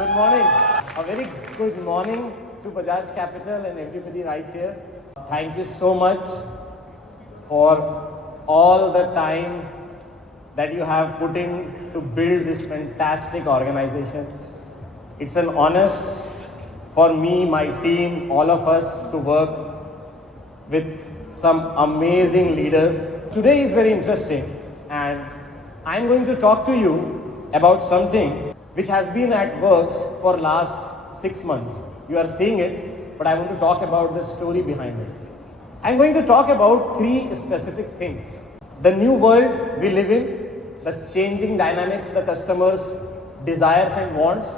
Good morning. A very good morning to Bajaj Capital and everybody right here. Thank you so much for all the time that you have put in to build this fantastic organization. It's an honor for me, my team, all of us to work with some amazing leaders. Today is very interesting and I'm going to talk to you about something which has been at works for last 6 months. You are seeing it, but I want to talk about the story behind it. I'm going to talk about 3 specific things. The new world we live in, the changing dynamics, the customers' desires and wants,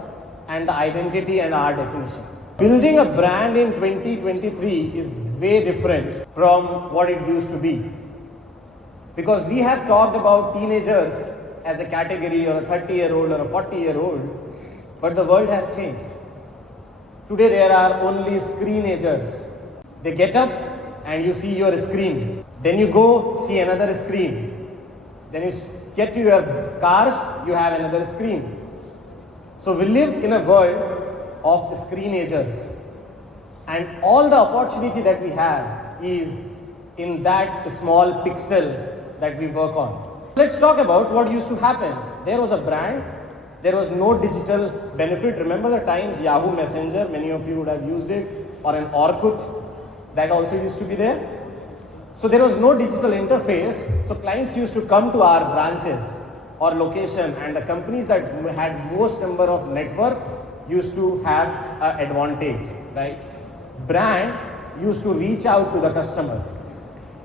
and the identity and our definition. Building a brand in 2023 is way different from what it used to be. Because we have talked about teenagers as a category, or a 30-year-old or a 40-year-old, but the world has changed. Today there are only screenagers. They get up and you see your screen. Then you go see another screen. Then you get to your cars, you have another screen. So we live in a world of screenagers. And all the opportunity that we have is in that small pixel that we work on. Let's talk about what used to happen. There was a brand, there was no digital benefit. Remember the times Yahoo Messenger, many of you would have used it, or an Orkut, that also used to be there. So there was no digital interface, so clients used to come to our branches or location, and the companies that had most number of network used to have an advantage, right? Brand used to reach out to the customer.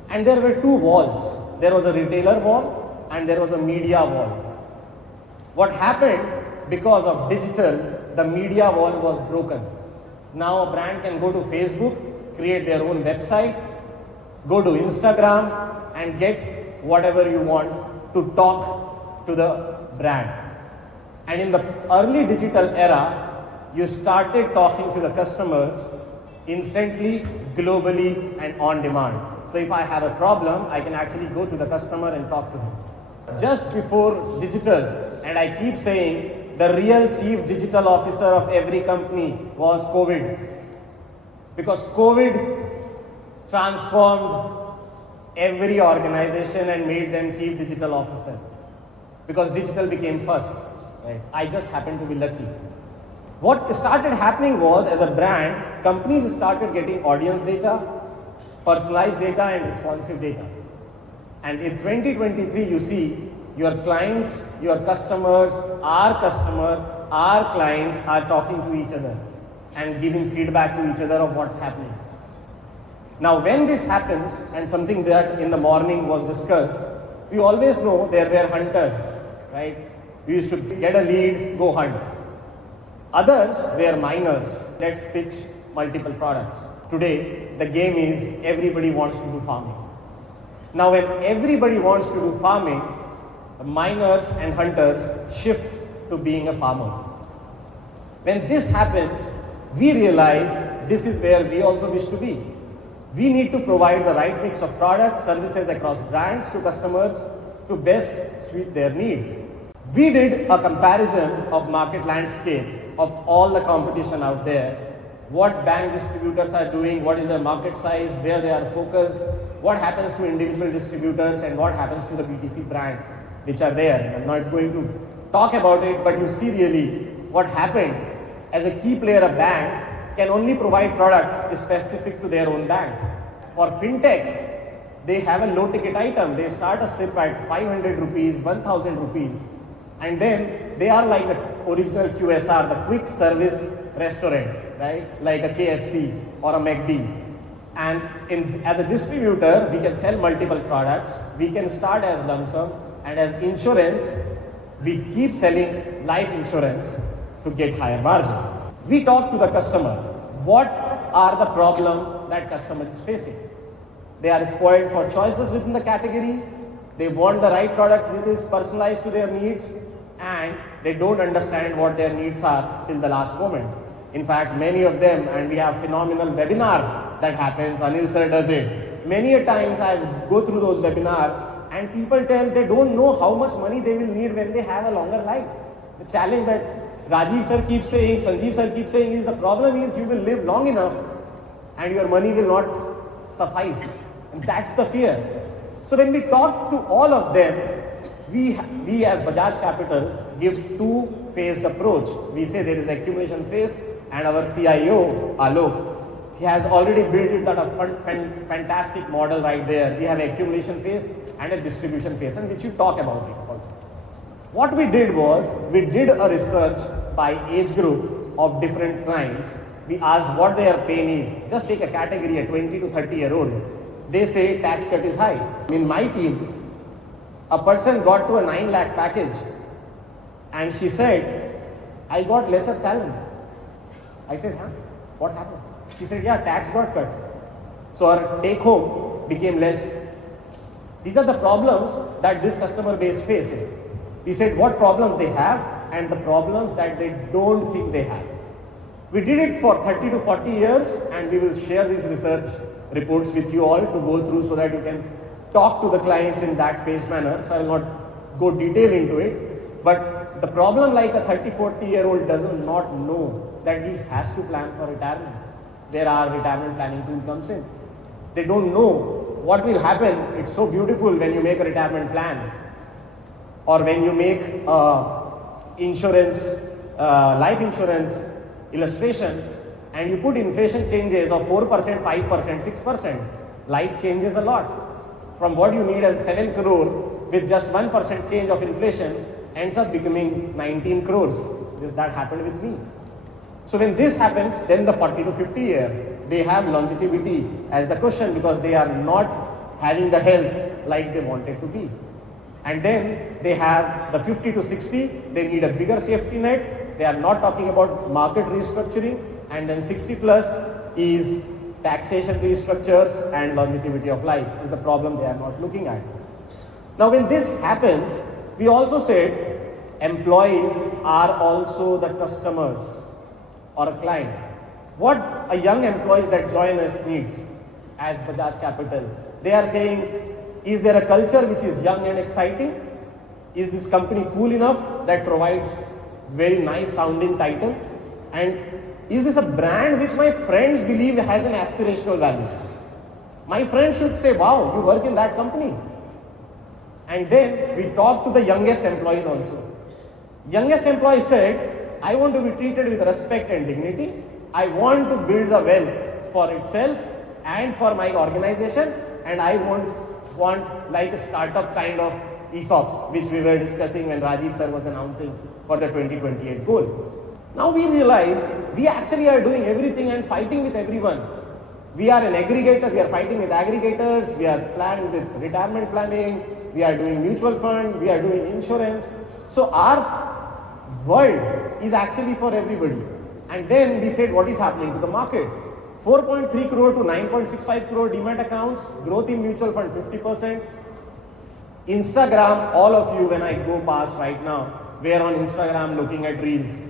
And there were 2 walls. There was a retailer wall and there was a media wall. What happened because of digital, the media wall was broken. Now a brand can go to Facebook, create their own website, go to Instagram and get whatever you want to talk to the brand. And in the early digital era, you started talking to the customers instantly, globally and on demand. So if I have a problem, I can actually go to the customer and talk to him. Just before digital, and I keep saying, the real chief digital officer of every company was COVID. Because COVID transformed every organization and made them chief digital officer. Because digital became first. Right? I just happened to be lucky. What started happening was, as a brand, companies started getting audience data, personalized data and responsive data. And in 2023, you see your clients, your customers, our clients are talking to each other and giving feedback to each other of what's happening. Now, when this happens, and something that in the morning was discussed, we always know there were hunters, right? We used to get a lead, go hunt. Others were miners. Let's pitch multiple products. Today, the game is everybody wants to do farming. Now, when everybody wants to do farming, the miners and hunters shift to being a farmer. When this happens, we realize this is where we also wish to be. We need to provide the right mix of products, services across brands to customers to best suit their needs. We did a comparison of market landscape of all the competition out there, what bank distributors are doing, what is their market size, where they are focused, what happens to individual distributors and what happens to the BTC brands which are there. I'm not going to talk about it, but you see really what happened. As a key player, a bank can only provide product specific to their own bank. For fintechs, they have a low ticket item. They start a SIP at 500 rupees, 1000 rupees. And then they are like the original QSR, the quick service restaurant, right? Like a KFC or a McD. And as a distributor, we can sell multiple products. We can start as lump sum, and as insurance, we keep selling life insurance to get higher margin. We talk to the customer. What are the problems that customer is facing? They are spoiled for choices within the category. They want the right product which is personalized to their needs, and they don't understand what their needs are till the last moment. In fact, many of them, and we have phenomenal webinar that happens, Anil sir does it. Many a times I go through those webinars and people tell they don't know how much money they will need when they have a longer life. The challenge that Rajiv sir keeps saying, Sanjeev sir keeps saying is the problem is you will live long enough and your money will not suffice. And that's the fear. So when we talk to all of them, we as Bajaj Capital give two-phased approach. We say there is accumulation phase, and our CIO, Alok, he has already built it that a fantastic model right there. We have an accumulation phase and a distribution phase, and which you talk about it also. What we did was, we did a research by age group of different clients. We asked what their pain is. Just take a category, a 20 to 30-year-old. They say tax cut is high. In my team, a person got to a 9 lakh package and she said, I got lesser salary. I said, huh? What happened? She said, yeah, tax got cut. So her take home became less. These are the problems that this customer base faces. We said what problems they have and the problems that they don't think they have. We did it for 30 to 40 years, and we will share these research reports with you all to go through so that you can talk to the clients in that phased manner. So I will not go detail into it. But the problem, like a 30, 40-year-old does not know that he has to plan for retirement. There are retirement planning tool comes in. They don't know what will happen. It's so beautiful when you make a retirement plan, or when you make insurance, life insurance illustration, and you put inflation changes of 4%, 5%, 6%. Life changes a lot. From what you need as 7 crore with just 1% change of inflation ends up becoming 19 crores. That happened with me. So when this happens, then the 40 to 50 year, they have longevity as the question, because they are not having the health like they wanted to be. And then they have the 50 to 60, they need a bigger safety net. They are not talking about market restructuring. And then 60 plus is taxation restructures and longevity of life is the problem they are not looking at. Now when this happens, we also said employees are also the customers or a client. What a young employees that join us needs as Bajaj Capital, they are saying, is there a culture which is young and exciting? Is this company cool enough that provides very nice sounding title? And is this a brand which my friends believe has an aspirational value? My friends should say, wow, you work in that company. And then we talk to the youngest employees also. Youngest employee said, I want to be treated with respect and dignity. I want to build the wealth for itself and for my organization, and I want like a startup kind of ESOPs, which we were discussing when Rajiv sir was announcing for the 2028 goal. Now we realized we actually are doing everything and fighting with everyone. We are an aggregator, we are fighting with aggregators, we are planning with retirement planning, we are doing mutual fund, we are doing insurance. So our world is actually for everybody. And then we said what is happening to the market. 4.3 crore to 9.65 crore demat accounts, growth in mutual fund 50%. Instagram, all of you when I go past right now, we are on Instagram looking at reels.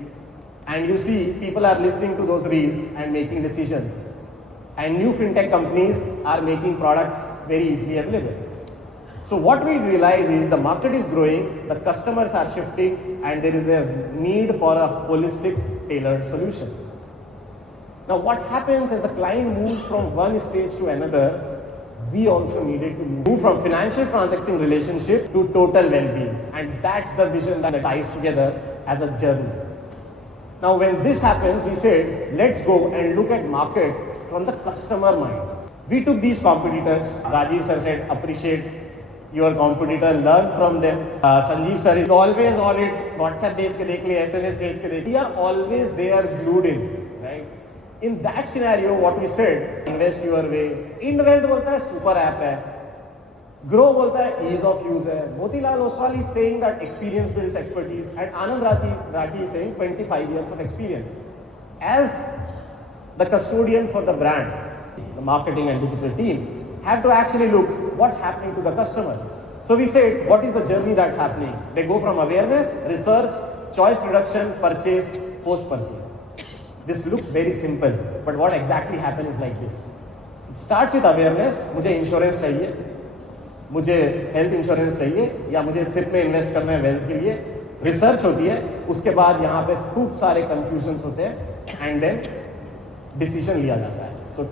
And you see people are listening to those reels and making decisions. And new fintech companies are making products very easily available. So what we realize is the market is growing, the customers are shifting, and there is a need for a holistic tailored solution. Now what happens as the client moves from one stage to another, we also needed to move from financial transacting relationship to total well-being. And that's the vision that ties together as a journey. Now when this happens, we said, let's go and look at market from the customer mind. We took these competitors. Rajiv sir said, appreciate your competitor, learn from them. Sanjeev sir is always on it. WhatsApp page ke dekh liye, SMS page ke dekh liye. We are always there glued in, right? In that scenario, what we said, invest your way. IndWealth बोलता है super app है. Grow बोलता है ease of use है. Motilal Oswal is saying that experience builds expertise, and Anand Rathi is saying 25 years of experience. As the custodian for the brand, the marketing and digital team have to actually look what's happening to the customer. So we said, what is the journey that's happening? They go from awareness, research, choice reduction, purchase, post-purchase. This looks very simple, but what exactly happens is like this. It starts with awareness, मुझे insurance चाहिए, मुझे health insurance चाहिए, या मुझे SIP में invest करना है wealth के लिए. Research होती है, उसके बाद यहाँ पे खूब सारे कंफ्यूजन होते हैं एंड देन डिसीजन लिया जाता है. सो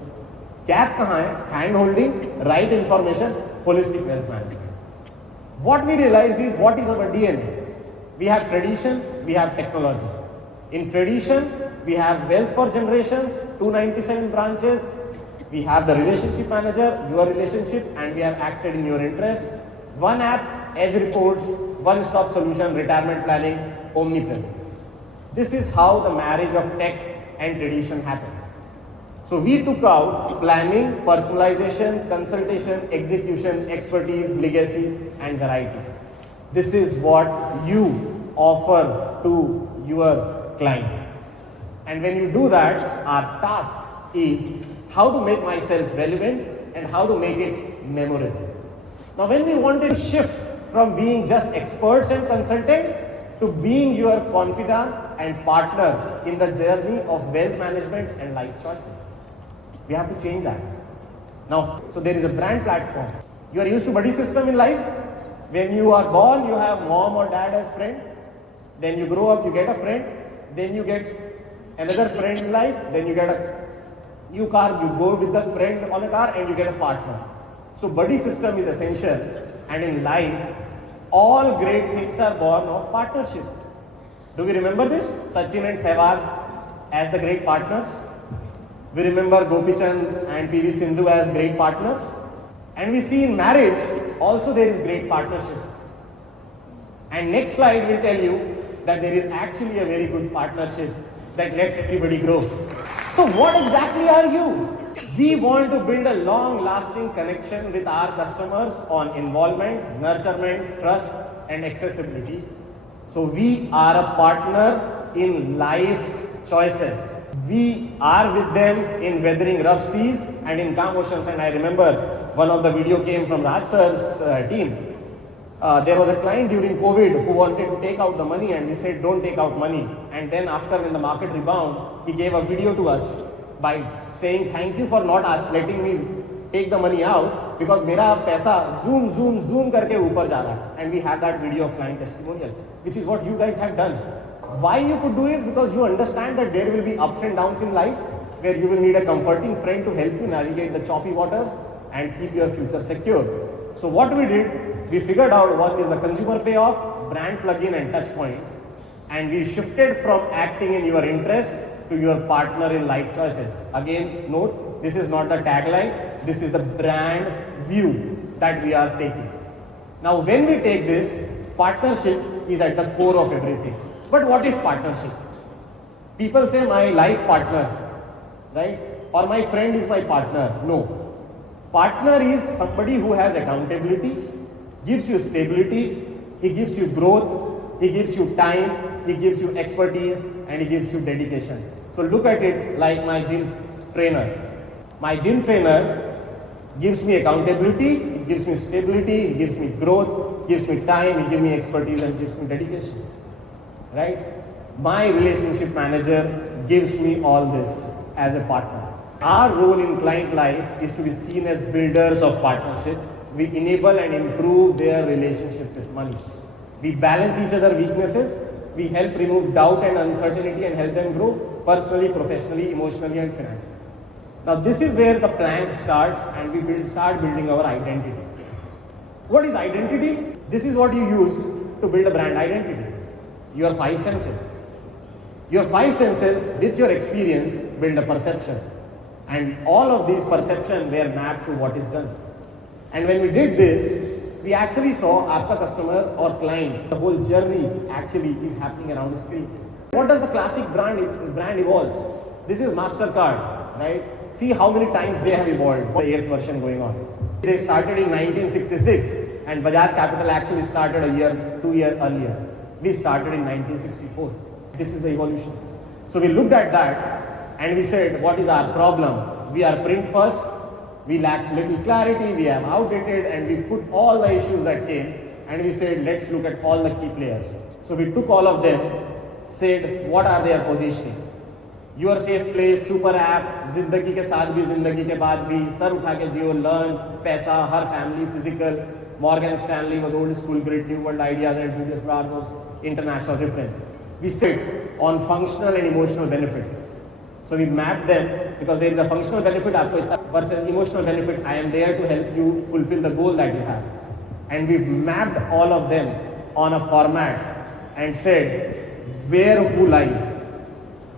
गैप कहाँ है? Hand holding, right information, holistic wealth management. What we realize is what is our DNA. We have tradition, we have technology. In tradition, we have wealth for generations, 297 branches. We have the relationship manager, your relationship, and we have acted in your interest. One app, edge reports, one-stop solution, retirement planning, omnipresence. This is how the marriage of tech and tradition happens. So we took out planning, personalization, consultation, execution, expertise, legacy, and variety. This is what you offer to your client. And when you do that, our task is how to make myself relevant and how to make it memorable. Now, when we wanted to shift from being just experts and consultants to being your confidant and partner in the journey of wealth management and life choices, we have to change that. Now, so there is a brand platform. You are used to buddy system in life. When you are born, you have mom or dad as friend. Then you grow up, you get a friend. Then you get another friend in life. Then you get a new car, you go with the friend on a car and you get a partner. So buddy system is essential. And in life, all great things are born of partnership. Do we remember this? Sachin and Sehwag as the great partners. We remember Gopi Chand and PV Sindhu as great partners. And we see in marriage also there is great partnership. And next slide will tell you that there is actually a very good partnership that lets everybody grow. So what exactly are you? We want to build a long-lasting connection with our customers on involvement, nurturement, trust, and accessibility. So we are a partner in life's choices. We are with them in weathering rough seas and in calm oceans. And I remember one of the video came from Raj sir's team. There was a client during COVID who wanted to take out the money and we said, don't take out money. And then after when the market rebound, he gave a video to us by saying, thank you for not letting me take the money out because मेरा पैसा zoom करके ऊपर जा रहा है. And we have that video of client testimonial, which is what you guys have done. Why you could do it is because you understand that there will be ups and downs in life where you will need a comforting friend to help you navigate the choppy waters and keep your future secure. So what we did, we figured out what is the consumer payoff, brand plugin and touch points, and we shifted from acting in your interest to your partner in life choices. Again, note, this is not the tagline, this is the brand view that we are taking. Now when we take this, partnership is at the core of everything. But what is partnership? People say my life partner, right? Or my friend is my partner. No. Partner is somebody who has accountability, gives you stability, he gives you growth, he gives you time, he gives you expertise, and he gives you dedication. So look at it like my gym trainer. My gym trainer gives me accountability, he gives me stability, he gives me growth, gives me time, he gives me expertise, and gives me dedication. Right? My relationship manager gives me all this as a partner. Our role in client life is to be seen as builders of partnership. We enable and improve their relationship with money. We balance each other's weaknesses. We help remove doubt and uncertainty and help them grow personally, professionally, emotionally, and financially. Now this is where the plan starts and we start building our identity. What is identity? This is what you use to build a brand identity. Your 5 senses. Your 5 senses with your experience build a perception. And all of these perceptions were mapped to what is done. And when we did this, we actually saw our customer or client, the whole journey actually is happening around screens. What does the classic brand evolves? This is MasterCard, right? See how many times they have evolved. The 8th version going on. They started in 1966 and Bajaj Capital actually started 2 years earlier. We started in 1964. This is the evolution. So we looked at that and we said, what is our problem? We are print first, we lack little clarity, we are outdated, and we put all the issues that came and we said, let's look at all the key players. So we took all of them, said, what are their positioning? Your Safe Place, Super App, Zindagi ke saath bhi, Zindagi ke baad bhi, Sar Utha ke Jio, Learn, Paisa, Her Family, Physical, Morgan Stanley was old school, Great New World Ideas, and Julius Baer was international reference. we sit on functional and emotional benefit. So we map them because there is a functional benefit versus emotional benefit. I am there to help you fulfill the goal that you have. And we mapped all of them on a format and said where who lies.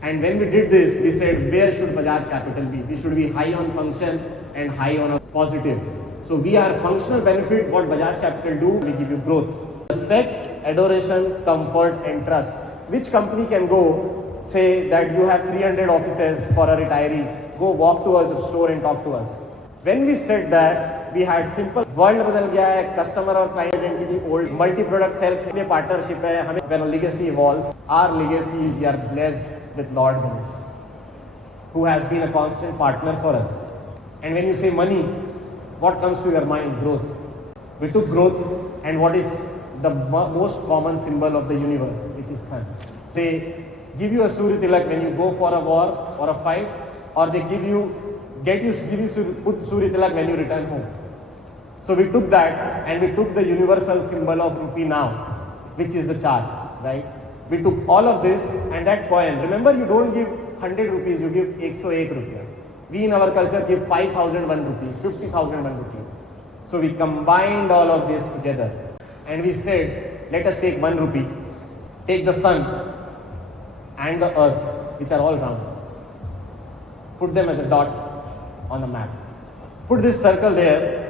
And when we did this, we said where should Bajaj Capital be? We should be high on function and high on a positive. So we are functional benefit. What Bajaj Capital do? We give you growth, respect, adoration, comfort and trust. Which company can go say that you have 300 offices for a retiree, go walk to a store and talk to us. When we said that, we had simple world बदल गया है, customer और client identity old, multi-product self partnership है, हमें when a legacy evolves, our legacy we are blessed with Lord Ganesh, who has been a constant partner for us. And when you say money, what comes to your mind? Growth. We took growth and what is the most common symbol of the universe, which is sun. They give you a Surya Tilak when you go for a war or a fight, or they give you put Surya Tilak when you return home. So we took that and we took the universal symbol of rupee now, which is the charge, right? We took all of this and that coin. Remember, you don't give 100 rupees, you give 101 rupees. We in our culture give 5,001 rupees, 50,001 rupees. So we combined all of this together and we said, let us take 1 rupee, take the sun and the earth, which are all round, put them as a dot on the map. Put this circle there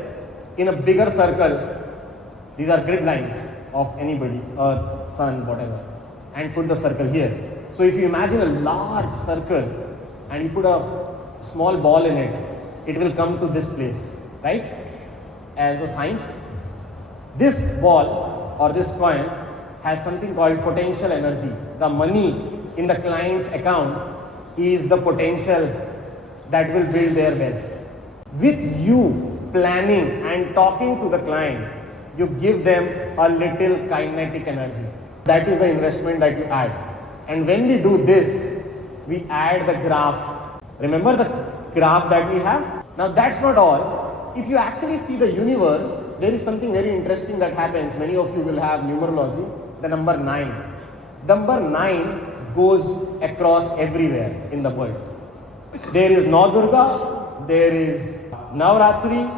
in a bigger circle. These are grid lines of anybody, earth, sun, whatever, and put the circle here. So if you imagine a large circle and you put a small ball in it, it will come to this place, right? As a science, this ball or this coin has something called potential energy. The money in the client's account is the potential that will build their wealth. With you planning and talking to the client, you give them a little kinetic energy. That is the investment that you add. And when we do this, we add the graph. Remember the graph that we have? Now that's not all. If you actually see the universe, there is something very interesting that happens. Many of you will have numerology, the number 9. Number 9 goes across everywhere in the world. There is Navdurga, there is Navratri,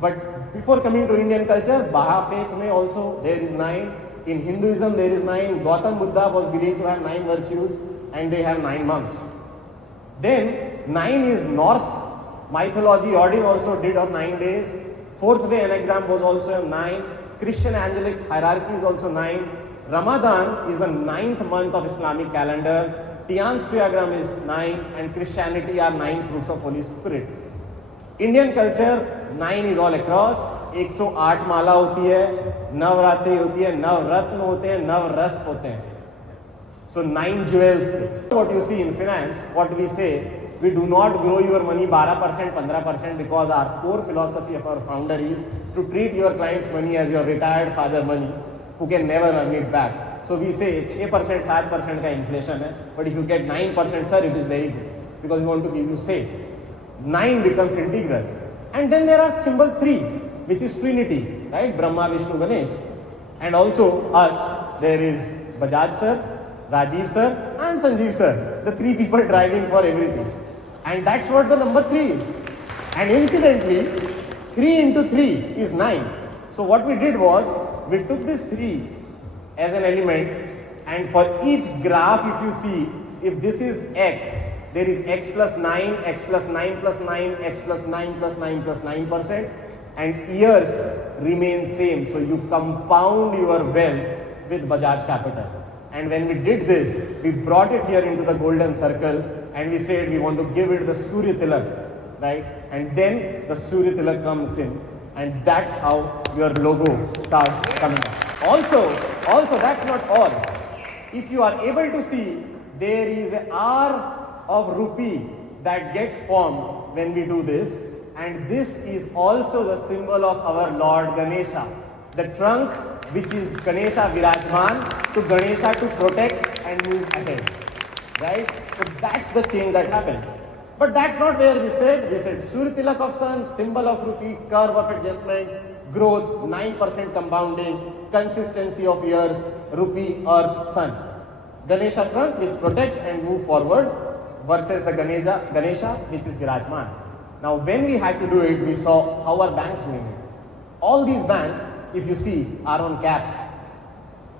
but before coming to Indian culture, Baha faith mein also there is 9. In Hinduism there is 9. Gautam Buddha was believed to have 9 virtues and they have 9 monks. Then 9 is Norse mythology. Odin also did on 9 days. 4th day anagram was also 9. Christian angelic hierarchy is also 9. Ramadan is the 9th month of Islamic calendar. Tiyan's triagram is 9 and Christianity are 9 fruits of Holy Spirit. Indian culture 9 is all across. 108 माला होती है, नवरात्रि होती है, नवरत्न होते हैं, नवरस होते हैं. So 9 jewels. What you see in finance, what we say, we do not grow your money 12%, 15% because our core philosophy of our founder is to treat your client's money as your retired father money who can never earn it back. So we say 6%, 7% का inflation है, but if you get 9%, sir, it is very good because we want to give you safe. 9 becomes integral. And then there are symbol 3, which is Trinity, right? Brahma, Vishnu, Ganesh. And also us, there is Bajaj sir, Rajiv sir and Sanjeev sir, the 3 people driving for everything. And that's what the number 3 is. And incidentally, 3 into 3 is 9. So what we did was, we took this 3 as an element and for each graph if you see, if this is x, there is x plus 9, x plus 9 plus 9, x plus 9 plus 9 plus 9% and years remain same. So you compound your wealth with Bajaj Capital. And when we did this, we brought it here into the golden circle and we said we want to give it the Surya Tilak, right? And then the Surya Tilak comes in and that's how your logo starts coming up. Also that's not all. If you are able to see, there is an R of rupee that gets formed when we do this, and this is also the symbol of our Lord Ganesha. The trunk which is Ganesha Virajman to Ganesha to protect and move ahead, right? So that's the change that happens. But that's not where we said Surya Tilak of sun, symbol of rupee, curve of adjustment, growth, 9% compounding, consistency of years, rupee, earth, sun. Ganesha front, which protects and move forward, versus the Ganesha, which is Virajman. Now, when we had to do it, we saw how are banks doing it. All these banks, if you see, are on caps.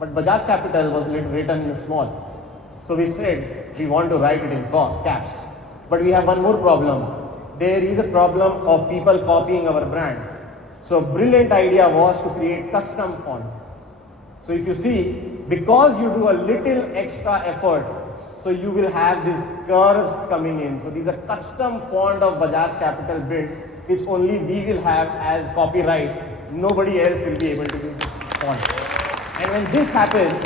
But Bajaj Capital was written in small. So we said we want to write it in caps. But we have one more problem. There is a problem of people copying our brand. So brilliant idea was to create custom font. So if you see, because you do a little extra effort, so you will have these curves coming in. So these are custom font of Bajaj Capital built, which only we will have as copyright. Nobody else will be able to use this font. And when this happens,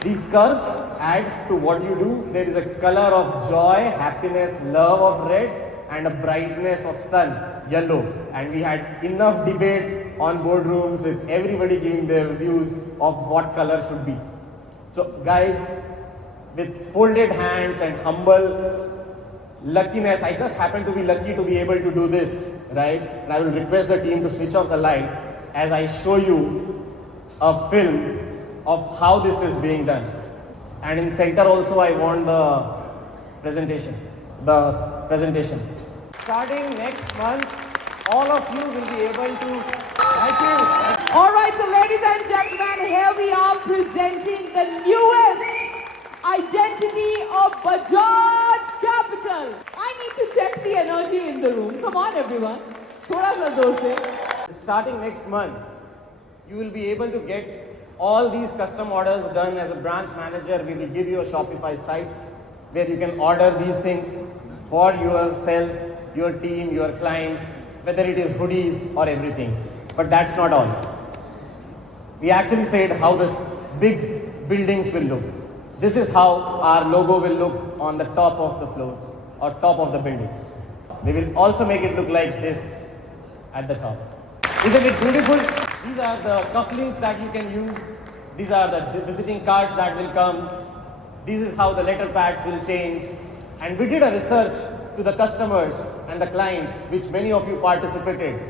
these curves add to what you do. There is a color of joy, happiness, love of red, and a brightness of sun, yellow. And we had enough debate on boardrooms with everybody giving their views of what color should be. So guys, with folded hands and humble luckiness, I just happen to be lucky to be able to do this, right? And I will request the team to switch off the light as I show you a film of how this is being done. And in center also I want the presentation. Starting next month, all of you will be able to, thank you. All right, so ladies and gentlemen, here we are presenting the newest identity of Bajaj Capital. I need to check the energy in the room. Come on, everyone. Thoda sa zor se. Starting next month, you will be able to get all these custom orders done as a branch manager. We will give you a Shopify site where you can order these things for yourself, your team, your clients, whether it is hoodies or everything. But that's not all. We actually said how this big buildings will look. This is how our logo will look on the top of the floors or top of the buildings. We will also make it look like this at the top. Isn't it beautiful? These are the cufflinks that you can use. These are the visiting cards that will come. This is how the letter pads will change. And we did a research to the customers and the clients, which many of you participated.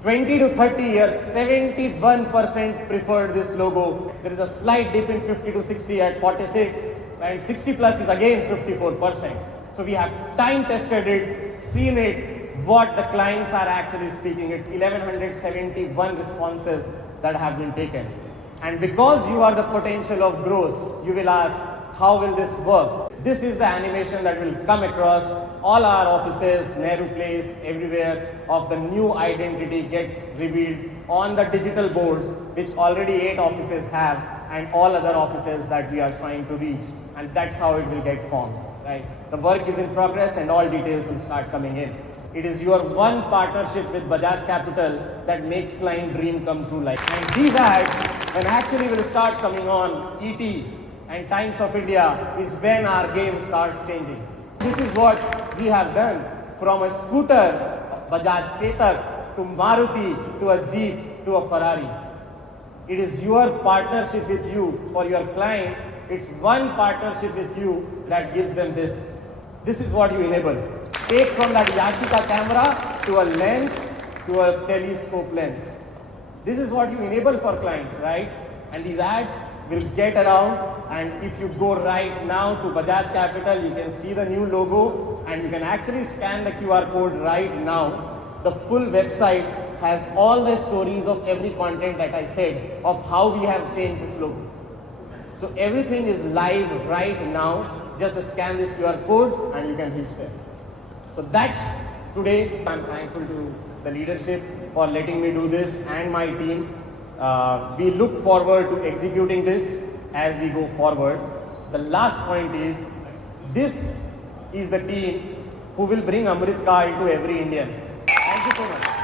20 to 30 years, 71% preferred this logo. There is a slight dip in 50 to 60 at 46, and 60 plus is again 54%. So we have time tested it, seen it, what the clients are actually speaking. It's 1171 responses that have been taken. And because you are the potential of growth, you will ask, how will this work? This is the animation that will come across all our offices, Nehru Place, everywhere, of the new identity gets revealed on the digital boards, which already 8 offices have, and all other offices that we are trying to reach. And that's how it will get formed, right? The work is in progress and all details will start coming in. It is your one partnership with Bajaj Capital that makes client dream come true. And these ads, when actually will start coming on ET and Times of India, is when our game starts changing. This is what we have done, from a scooter, Bajaj Chetak, to Maruti, to a Jeep, to a Ferrari. It is your partnership with you for your clients. It's one partnership with you that gives them this. This is what you enable. Take from that Yashica camera to a lens, to a telescope lens. This is what you enable for clients, right? And these ads will get around, and if you go right now to Bajaj Capital, you can see the new logo and you can actually scan the QR code right now. The full website has all the stories of every content that I said of how we have changed this logo. So everything is live right now. Just scan this QR code and you can reach there. So that's today. I'm thankful to the leadership for letting me do this and my team. We look forward to executing this as we go forward. The last point is, this is the team who will bring Amrit Kaal to every Indian. Thank you so much.